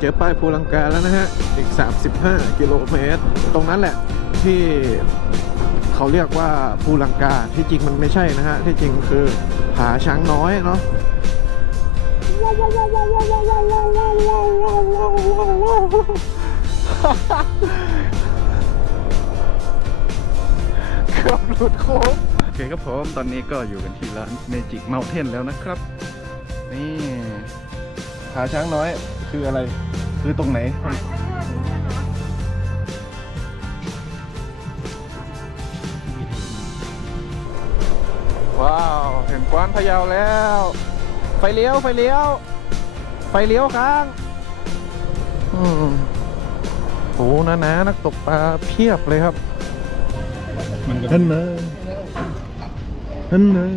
เจอป้ายภูลังกาแล้วนะฮะ อีก 35 กิโลเมตร ตรงนั้นแหละที่เขาเรียกว่าภูลังกาที่จริงมันไม่ใช่นะฮะ ที่จริงคือผาช้างน้อยเนาะเกือบหลุดโค้งโอเคครับผมตอนนี้ก็อยู่กันที่ร้านเมจิกเม t เทนแล้วนะครับ นี่ผาช้างน้อย คืออะไร คือตรงไหน ว้าว เห็นกวานพะเยาแล้ว ไฟเลี้ยว ไฟเลี้ยว ไฟเลี้ยวค้างอืมโอ้นะนะนักตกปลาเพียบเลยครับท่านเนยท่านเนย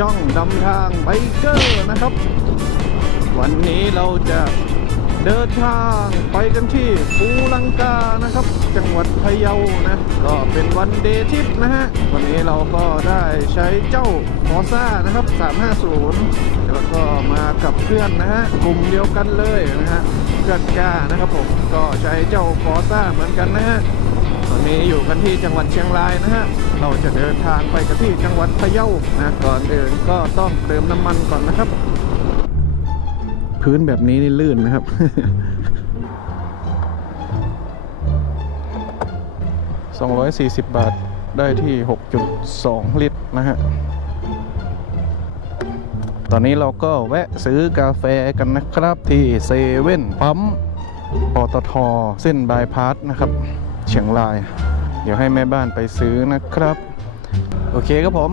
จ้องดำทางไบเกอร์นะครับ วันนี้เราจะเดินทางไปกันที่ภูลังกานะครับ จังหวัดพะเยานะ ก็เป็นวันเดย์ทิปนะฮะ วันนี้เราก็ได้ใช้เจ้ามอซ่านะครับ 350 แล้วก็มากับเพื่อนนะฮะ กลุ่มเดียวกันเลยนะฮะเพื่อนกล้านะครับผม ก็ใช้เจ้าฟอซ่าเหมือนกันนะฮะ ตอนนี้อยู่กันที่จังหวัดเชียงรายนะฮะ เราจะเดินทางไปกันที่จังหวัดพะเยานะก่อนอื่นก็ต้องเติมน้ำมันก่อนนะครับ พื้นแบบนี้นี่ลื่นนะครับ240 บาทได้ที่ 6.2 ลิตรนะฮะ ตอนนี้เราก็แวะซื้อกาแฟกันนะครับที่เซเว่นปั๊มปตทเส้นบายพาสนะครับ เชียงราย เดี๋ยวให้แม่บ้านไปซื้อนะครับ โอเคครับผม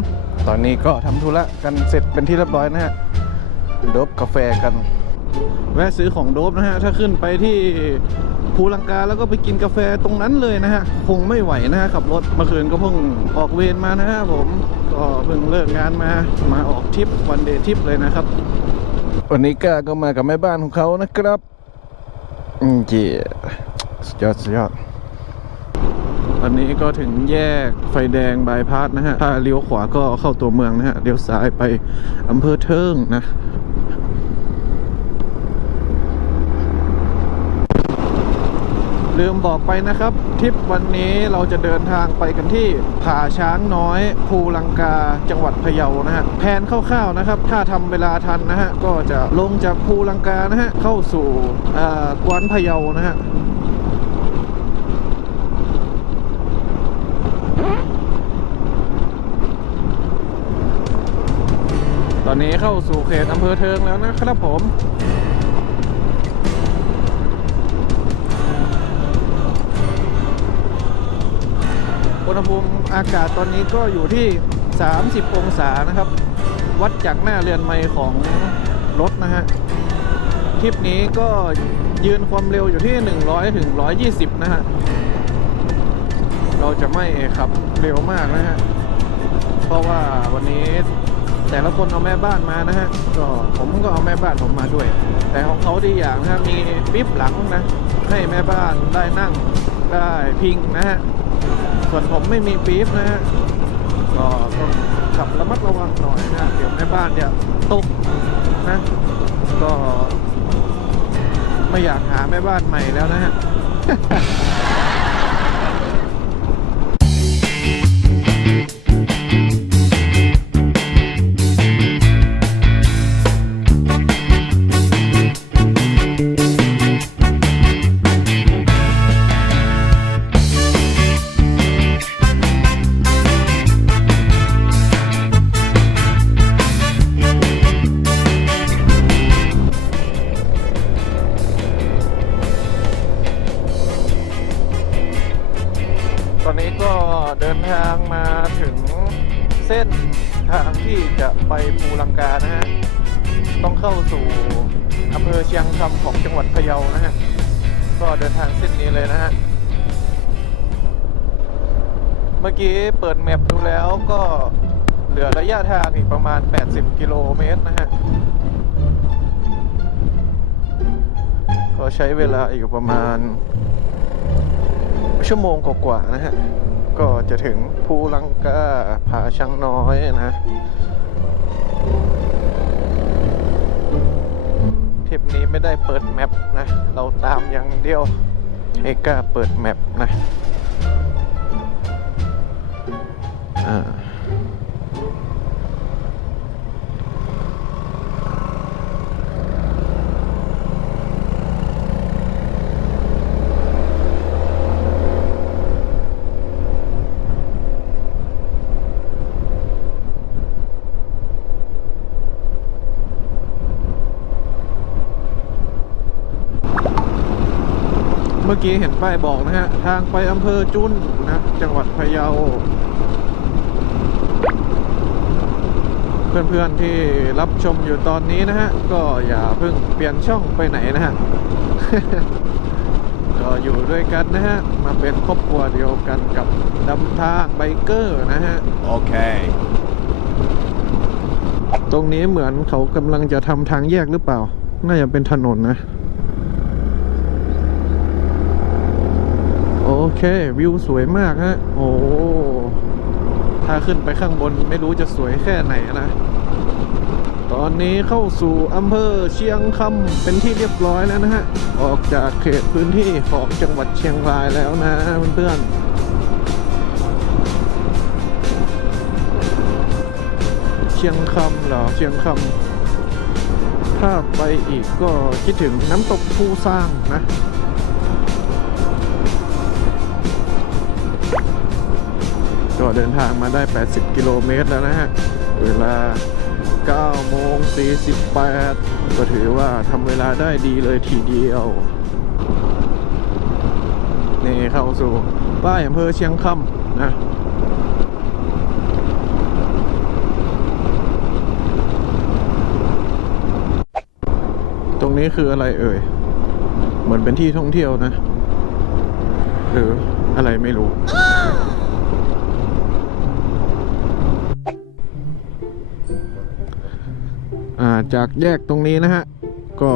ตอนนี้ก็ทำธุระกันเสร็จเป็นที่เรียบร้อยนะฮะโดบกาแฟกัน แวะซื้อของโดบนะฮะ ถ้าขึ้นไปที่ภูลังกาแล้วก็ไปกินกาแฟตรงนั้นเลยนะฮะ คงไม่ไหวนะฮะขับรถเมื่อคืนก็เพิ่งออกเวรมานะฮะผมก็เพิ่งเลิกงานมา มาออกทริปวันเดย์ทริปเลยนะครับ วันนี้ก้าก็มากับแม่บ้านของเขานะครับ อืมเจีสุดยอดสุดยอด อนนี้ก็ถึงแยกไฟแดงบายพาสนะฮะ ถ้าเลี้ยวขวาก็เข้าตัวเมืองนะฮะ เลี้ยวซ้ายไปอำเภอเทิงนะลืมบอกไปนะครับทริปวันนี้เราจะเดินทางไปกันที่ผาช้างน้อย ภูลังกาจังหวัดพะเยานะฮะแผนคร่าวๆนะครับ ถ้าทำเวลาทันนะฮะก็จะลงจากภูลังกานะฮะเข้าสู่อ่ากวนพะเยานะฮะ อนนี้เข้าสู่เขตอำเภอเทิงแล้วนะครับผม อุณหภูมิอากาศตอนนี้ก็อยู่ที่ 30 องศานะครับ วัดจากหน้าเรือนไม้ของรถนะฮะ คลิปนี้ก็ยืนความเร็วอยู่ที่ 100 ถึง 120 นะฮะ เราจะไม่ขับเร็วมากนะฮะ เพราะว่าวันนี้ แต่ละคนเอาแม่บ้านมานะฮะก็ผมก็เอาแม่บ้านผมมาด้วย แต่ของเขาดีอย่างนะมีปิ๊บหลังนะ ให้แม่บ้านได้นั่งได้พิงนะฮะส่วนผมไม่มีปี๊บนะฮะก็ต้องขับระมัดระวังหน่อยนะเดี๋ยวแม่บ้านเนี่ยตกนะก็ไม่อยากหาแม่บ้านใหม่แล้วนะฮะ ดินทางเส้นนี้เลยนะฮะ เมื่อกี้เปิดแมปดูแล้วก็เหลือระยะทางอีกประมาณ 80 กิโลเมตรนะฮะ ก็ใช้เวลาอยู่ประมาณ ชั่วโมงกว่าๆนะฮะ ก็จะถึงภูลังกาผาช้างน้อยนะ นี้ไม่ได้เปิดแมปนะ เราตามอย่างเดียวเอกล้าเปิดแมปนะอ่า มื่อกี้เห็นป้ายบอกนะฮะ ทางไปอำเภอจุนนะจังหวัดพะเยา เพื่อนๆที่รับชมอยู่ตอนนี้นะฮะ ก็อย่าเพิ่งเปลี่ยนช่องไปไหนนะฮะก็อยู่ด้วยกันนะฮะ มาเป็นครอบครัวเดียวกันกับดำทางไบเกอร์นะฮะ Okay. ตรงนี้เหมือนเขากำลังจะทำทางแยกหรือเปล่า น่าจะเป็นถนนนะ โอ เค วิวสวยมากฮะ โอ้ ถ้าขึ้นไปข้างบนไม่รู้จะสวยแค่ไหนนะ ตอนนี้เข้าสู่อำเภอเชียงคำเป็นที่เรียบร้อยแล้วนะฮะ ออกจากเขตพื้นที่ของจังหวัดเชียงรายแล้วนะเพื่อนเชียงคำเหรอเชียงคำถ้าไปอีกก็คิดถึงน้ำตกภูสร้างนะ เดินทางมาได้ 80 กิโลเมตรแล้วนะฮะ เวลา 9 โมง 48 ก็ถือว่าทำเวลาได้ดีเลยทีเดียว นี่เข้าสู่ป้ายอำเภอเชียงคำนะตรงนี้คืออะไรเอ่ย เหมือนเป็นที่ท่องเที่ยวนะ หรืออะไรไม่รู้ จากแยกตรงนี้นะฮะ ก็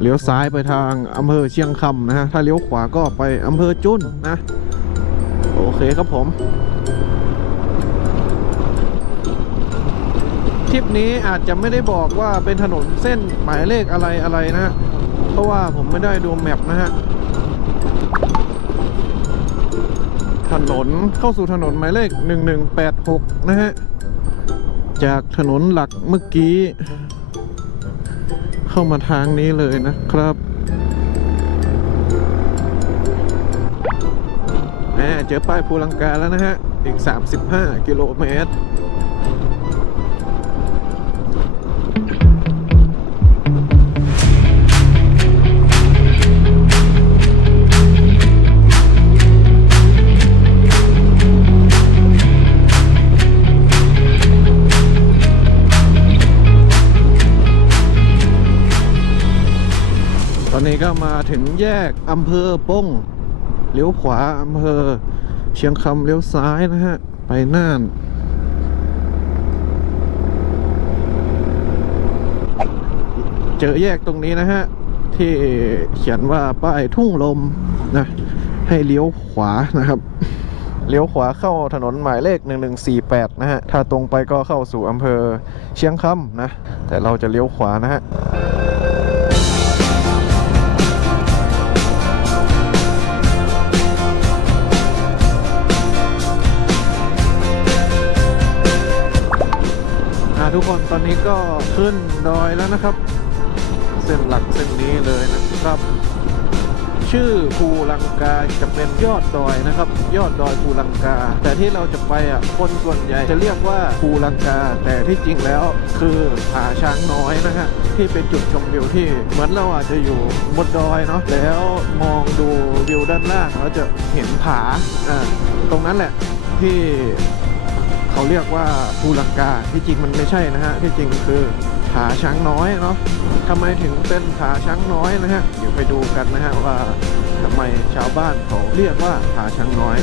เลี้ยวซ้ายไปทางอำเภอเชียงคำนะฮะ ถ้าเลี้ยวขวาก็ไปอำเภอจุนนะ โอเคครับผมทริปนี้อาจจะไม่ได้บอกว่าเป็นถนนเส้นหมายเลขอะไรอะไรนะฮะ เพราะว่าผมไม่ได้ดูแมปนะฮะ ถนนเข้าสู่ถนนหมายเลข 1186 นะฮะ จากถนนหลักเมื่อกี้ เข้ามาทางนี้เลยนะครับแหมเจอป้ายภูลังกาแล้วนะฮะ อีก 35 กิโลเมตร ก็มาถึงแยกอำเภอป้งเลี้ยวขวาอำเภอ เชียงคำเลี้ยวซ้ายนะฮะ ไปน่าน เจอแยกตรงนี้นะฮะ ที่เขียนว่าป้ายทุ่งลมนะให้เลี้ยวขวานะครับ เลี้ยวขวาเข้าถนนหมายเลข 1148 นะฮะ ถ้าตรงไปก็เข้าสู่อำเภอเชียงคำนะ แต่เราจะเลี้ยวขวานะฮะ ทุกคนตอนนี้ก็ขึ้นดอยแล้วนะครับ เส้นหลักเส้นนี้เลยนะครับ ชื่อภูลังกาจะเป็นยอดดอยนะครับ ยอดดอยภูลังกา แต่ที่เราจะไปอะคนส่วนใหญ่จะเรียกว่าภูลังกา แต่ที่จริงแล้วคือผาช้างน้อยนะฮะที่เป็นจุดชมวิวที่เหมือนเราอาจจะอยู่บนดอยเนาะแล้วมองดูวิวด้านล่างแล้วจะเห็นผาอ่าตรงนั้นแหละที่ เขาเรียกว่าภูลังกาที่จริงมันไม่ใช่นะฮะที่จริงคือผาช้างน้อยเนาะทำไมถึงเป็นผาช้างน้อยนะฮะเดี๋ยวไปดูกันนะฮะว่าทำไมชาวบ้านเขาเรียกว่าผาช้างน้อย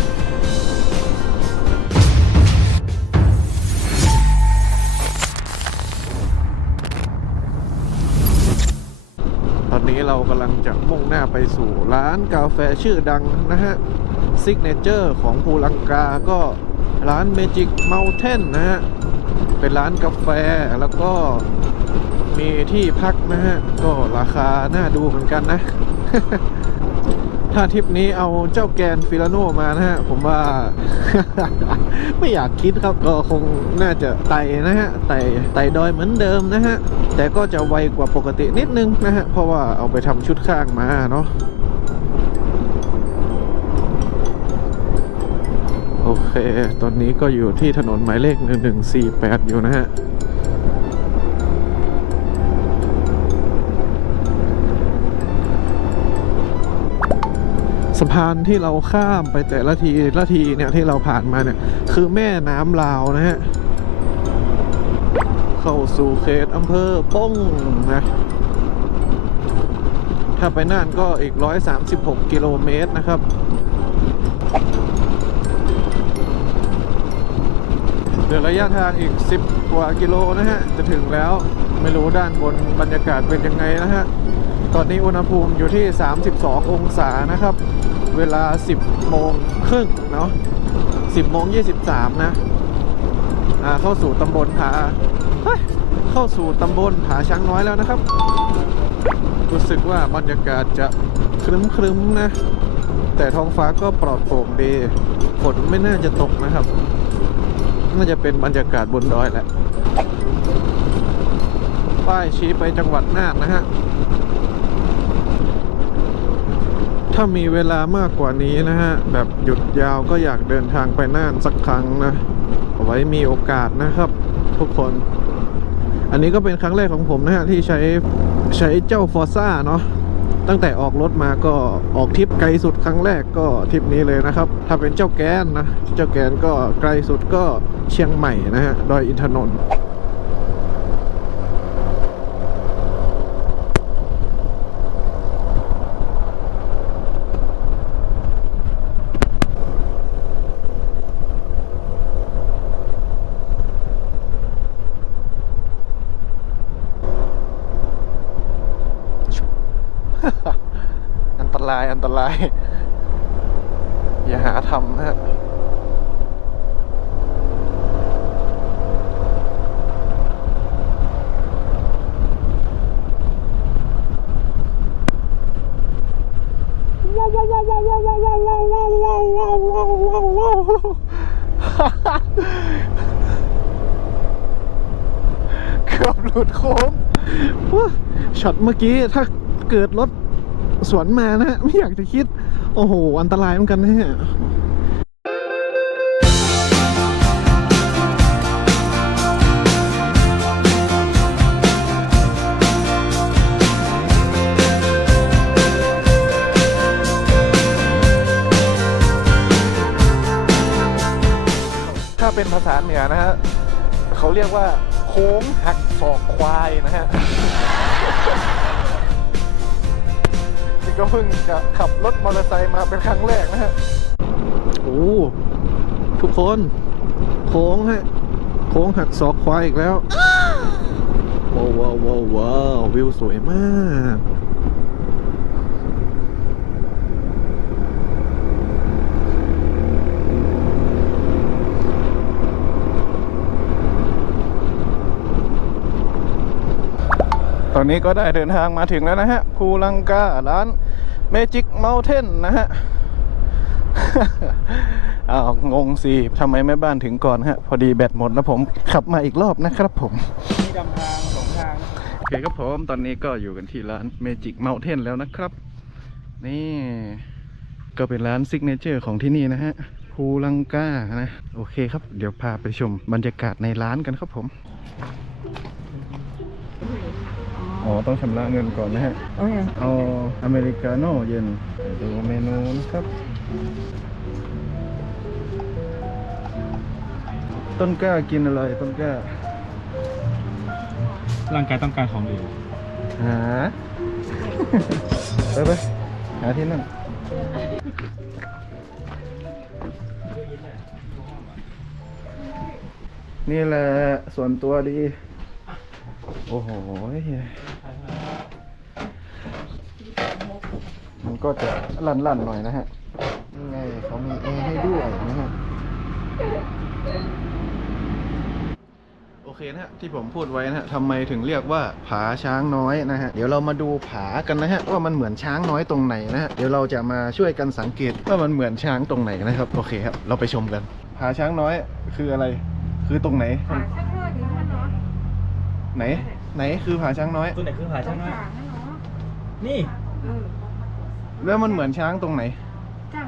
ตอนนี้เรากำลังจะมุ่งหน้าไปสู่ร้านกาแฟชื่อดังนะฮะซิกเนเจอร์ของภูลังกาก็ ร้าน Magic Mountain นะฮะ เป็นร้านกาแฟแล้วก็มีที่พักนะฮะ ก็ราคาน่าดูเหมือนกันนะ ถ้าทริปนี้เอาเจ้าแกนฟิลาโนมานะฮะ ผมว่า ไม่อยากคิดครับก็คงน่าจะไต่นะฮะ ไต่ไต่ดอยเหมือนเดิมนะฮะ แต่ก็จะไวกว่าปกตินิดนึงนะฮะ เพราะว่าเอาไปทำชุดข้างมาเนาะ โอเค ตอนนี้ก็อยู่ที่ถนนหมายเลข 1148 อยู่นะฮะ สะพานที่เราข้ามไปแต่ละทีละทีเนี่ยที่เราผ่านมาเนี่ย คือแม่น้ำลาวนะฮะ เข้าสู่เขตอำเภอป้องนะ ถ้าไปน่านก็อีก 136 กิโลเมตรนะครับ เหลือระยะทางอีก 10 กว่ากิโลนะฮะ จะถึงแล้วไม่รู้ด้านบนบรรยากาศเป็นยังไงนะฮะ ตอนนี้อุณหภูมิอยู่ที่ 32 องศานะครับ เวลา 10 โมงครึ่งเนาะ 10 โมง 23 นะอ่าเข้าสู่ตำบลผาเฮ้ยเข้าสู่ตำบลผาช้างน้อยแล้วนะครับ รู้สึกว่าบรรยากาศจะครึ้มๆนะ แต่ท้องฟ้าก็ปลอดโปร่งดี ฝนไม่น่าจะตกนะครับ น่าจะเป็นบรรยากาศบนดอยแหละป้ายชี้ไปจังหวัดน่านนะฮะ ถ้ามีเวลามากกว่านี้นะฮะ แบบหยุดยาวก็อยากเดินทางไปน่านสักครั้งนะไว้มีโอกาสนะครับ ทุกคน อันนี้ก็เป็นครั้งแรกของผมนะฮะ ที่ใช้ใช้เจ้าฟอร์ซ่าเนาะ ตั้งแต่ออกรถมาก็ออกทริปไกลสุดครั้งแรกก็ทริปนี้เลยนะครับ ถ้าเป็นเจ้าแกนนะ เจ้าแกนก็ไกลสุดก็เชียงใหม่นะฮะ ดอยอินทนนท์ อันตรายอันตราย อย่าหา ทำนะฮะเกือบหลุดโค้งช็อตเมื่อกี้ถ้าเกิดรถสวนมานะฮะไม่อยากจะคิด โอ้โห อันตรายเหมือนกันนะฮะ เป็นภาษาเหนือนะฮะเขาเรียกว่า โค้งหักศอกควายนะฮะนี่ก็เพิ่งจะขับรถมอเตอร์ไซค์มาเป็นครั้งแรกนะฮะโอ้ทุกคน โค้งฮะโค้งหักศอกควายอีกแล้วว้าวว้าวว้าวว้าววิวสวยมาก อนนี้ก็ได้เดินทางมาถึงแล้วนะฮะภูลังการ้าน Magic Mountain นะฮะอ้าวงงสิทำไมแม่บ้านถึงก่อนฮะ พอดีแบตหมดแล้วผมขับมาอีกรอบนะครับผมมีดำทางสองทางโอเคครับผมตอนนี้ก็อยู่กันที่ร้าน Magic Mountain แล้วนะครับ นี่ก็เป็นร้านซิกเนเจอร์ของที่นี่นะฮะภูลังกานะ โอเคครับ เดี๋ยวพาไปชมบรรยากาศในร้านกันครับผม อ๋อ ต้องชำระเงินก่อนนะฮะโอเคเอาอเมริกาโน่เย็นดูเมนูนะครับ ต้นกล้ากินอะไรต้นกล้า ร่างกายต้องการของเหลวหา ไปไปหาที่นั่งนี่แหละส่วนตัวดี โอ้โห ก็จะลั่นๆหน่อยนะฮะนี่ไงเขามีแอร์ให้ด้วยนะฮะโอเคนะฮะที่ผมพูดไว้นะฮะทำไมถึงเรียกว่าผาช้างน้อยนะฮะเดี๋ยวเรามาดูผากันนะฮะว่ามันเหมือนช้างน้อยตรงไหนนะฮะเดี๋ยวเราจะมาช่วยกันสังเกตว่ามันเหมือนช้างตรงไหนนะครับโอเคครับเราไปชมกัน ผาช้างน้อยคืออะไร คือตรงไหนขาช่างน้อยดีนะเนาะไหน ไหนคือผาช้างน้อย ตัวไหนคือผาต้ช่าองงน้อย ขาให้เนาะนี่ เออ แล้วมันเหมือนช้างตรงไหนจ้าง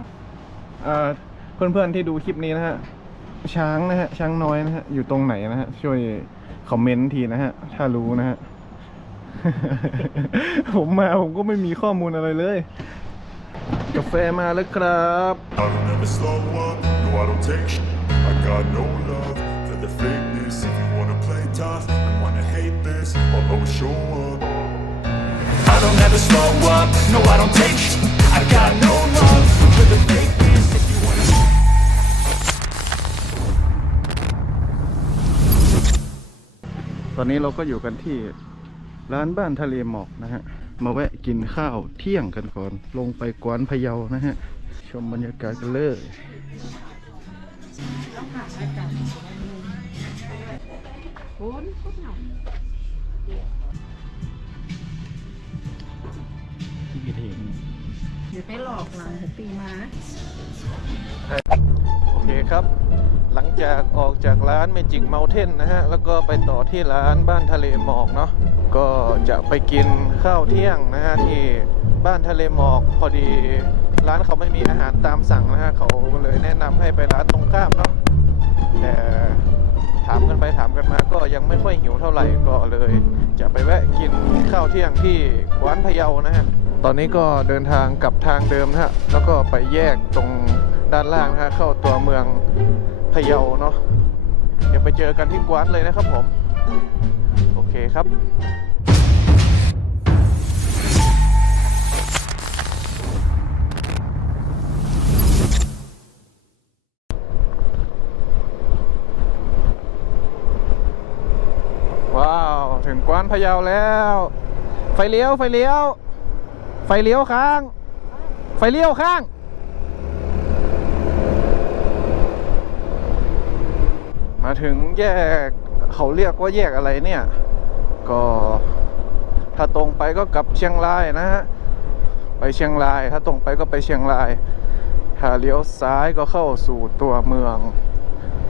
เอ่อเพื่อนๆที่ดูคลิปนี้นะฮะ ช้างนะฮะ ช้างน้อยนะฮะ อยู่ตรงไหนนะฮะ ช่วยคอมเมนต์ทีนะฮะ ถ้ารู้นะฮะ ผมมาผมก็ไม่มีข้อมูลอะไรเลย กาแฟมาแล้วครับ I don't ever slow up, no I don't take sh- I got no love for the fakeness If you wanna play tough and wanna hate this I'll always show up I don't ever slow up, no I don't take sh- ตอนนี้เราก็อยู่กันที่ร้านบ้านทะเลหมอกนะฮะ มาแวะกินข้าวเที่ยงกันก่อน ลงไปกวนพะเยานะฮะ ชมบรรยากาศกันเลยที่กี่ที เดี๋ยวไปหลอกหลังหัวปีมาโอเคครับ หลังจากออกจากร้านเมจิกเมลเทนนะฮะ แล้วก็ไปต่อที่ร้านบ้านทะเลหมอกเนาะก็จะไปกินข้าวเที่ยงนะฮะที่บ้านทะเลหมอกพอดี ร้านเขาไม่มีอาหารตามสั่งนะฮะเขาเลยแนะนำให้ไปร้านตรงข้ามเนาะแต่ถามกันไปถามกันมาก็ยังไม่ค่อยหิวเท่าไหร่ก็เลย จะไปแวะกินข้าวเที่ยงที่กวานพะเยานะฮะ ตอนนี้ก็เดินทางกลับทางเดิมนะฮะ แล้วก็ไปแยกตรงด้านล่างนะฮะเข้าตัวเมืองพะเยาเนาะ เดี๋ยวไปเจอกันที่กวานเลยนะครับผม โอเคครับว้าว ถึงกวานพะเยาแล้ว ไฟเลี้ยว ไฟเลี้ยว ไฟเลี้ยวข้าง ไฟเลี้ยวข้าง มาถึงแยกเขาเรียกว่าแยกอะไรเนี่ย ก็ถ้าตรงไปก็กลับเชียงรายนะฮะ ไปเชียงราย ถ้าตรงไปก็ไปเชียงราย ถ้าเลี้ยวซ้ายก็เข้าสู่ตัวเมือง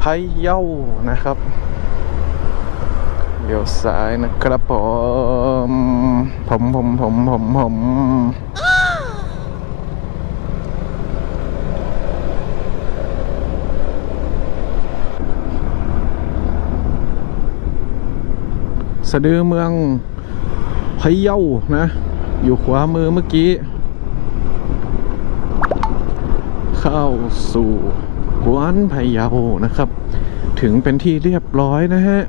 พะเยานะครับ เลี้ยวซ้ายนะครับผม ผมผมผมผมผมสะดือเมืองพะเยานะ อยู่ขวามือเมื่อกี้ เข้าสู่กวนพะเยานะครับ ถึงเป็นที่เรียบร้อยนะฮะ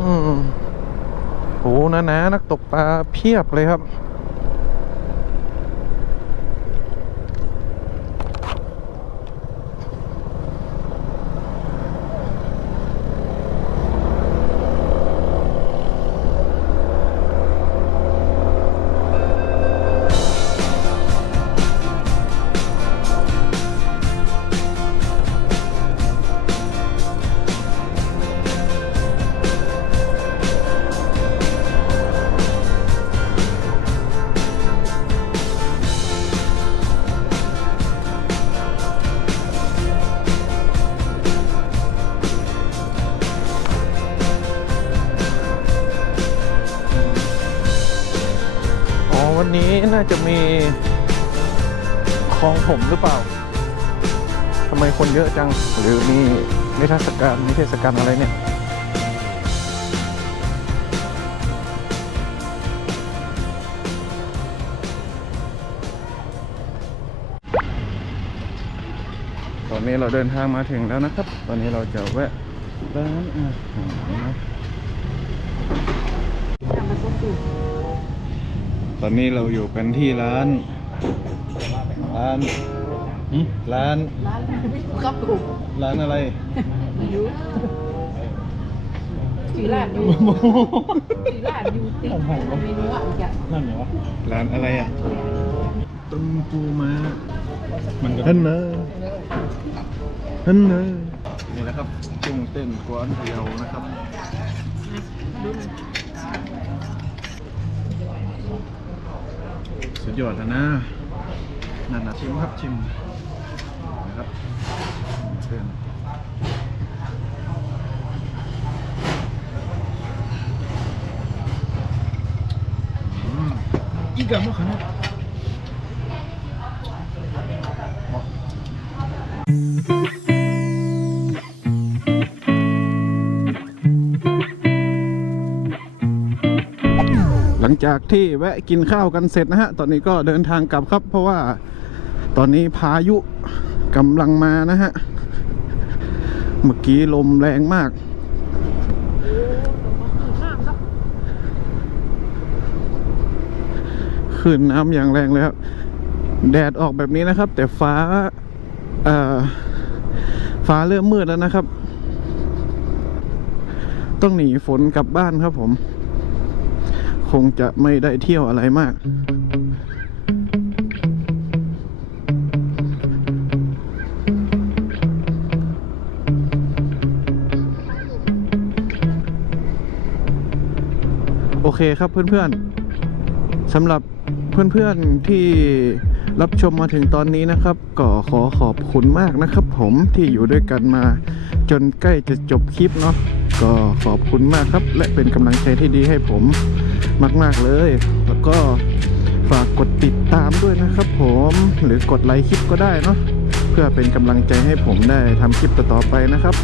อืม โหนะนะนักตกปลาเพียบเลยครับาจะมีคลองผมหรือเปล่าทำไมคนเยอะจัง หรือมีนิทรรศการนิเทศกาลอะไรเนี่ย ตอนนี้เราเดินทางมาถึงแล้วนะครับ ตอนนี้เราจะแวะร้านอาหารนะจะมาส่งสู ตรตอนนี้เราอยู่กันที่ร้าน ร้านหึร้าน ร้านไม่กับกลุ่มร้านอะไรอายุสีลาดอยู่สีลาดอยู่ติดเมนูอะอีกอะนั่นเหรอวะร้านอะไรอะต้มปูมา มันก็ฮันเนอร์ฮันเนอร์นี่แหละครับกุ้งเต้นกวนเดียวนะครับ สุดยอดแล้วนะนั่นนะชิมครับชิมนะครับเชิญอืมอีกอะมั้งครับหลั จากที่แวะกินข้าวกันเสร็จนะฮะ ตอนนี้ก็เดินทางกลับครับ เพราะว่าตอนนี้พายุกำลังมานะฮะ เมื่อกี้ลมแรงมากขึ้นน้ำอย่างแรงเลยครับ แดดออกแบบนี้นะครับ แต่ฟ้าฟ้าเริ่มมืดแล้วนะครับ ต้องหนีฝนกลับบ้านครับผม คงจะไม่ได้เที่ยวอะไรมาก โอเคครับเพื่อนๆสำหรับเพื่อนๆที่รับชมมาถึงตอนนี้นะครับ ก็ขอขอบคุณมากนะครับ ผมที่อยู่ด้วยกันมา จนใกล้จะจบคลิปเนาะก็ขอบคุณมากครับ และเป็นกำลังใจที่ดีให้ผม มาก ๆ เลย แล้วก็ฝากกดติดตามด้วยนะครับผมหรือกดไลค์คลิปก็ได้เนาะเพื่อเป็นกำลังใจให้ผมได้ทำคลิปต่อๆไปนะครับ